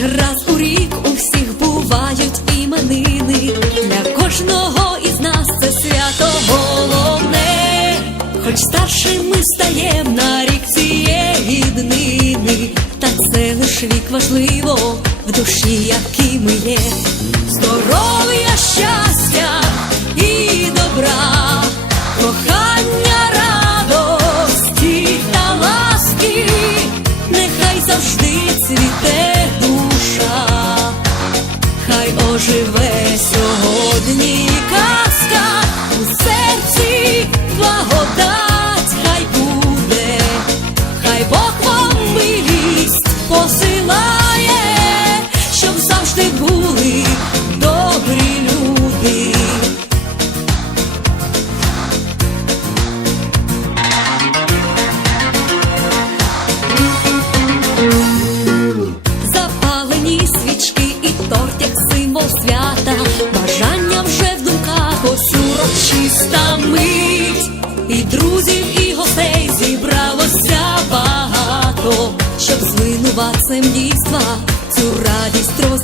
Раз у рік у всіх бувають іменини, для кожного із нас це свято головне, хоч старшим ми стаєм на рік цієї днини, та це лиш вік важливо в душі, який ми є, здоров'я щастя хай чиста мить, і друзів, і гостей зібралося багато, щоб звинуватцем дійства цю радість трохи.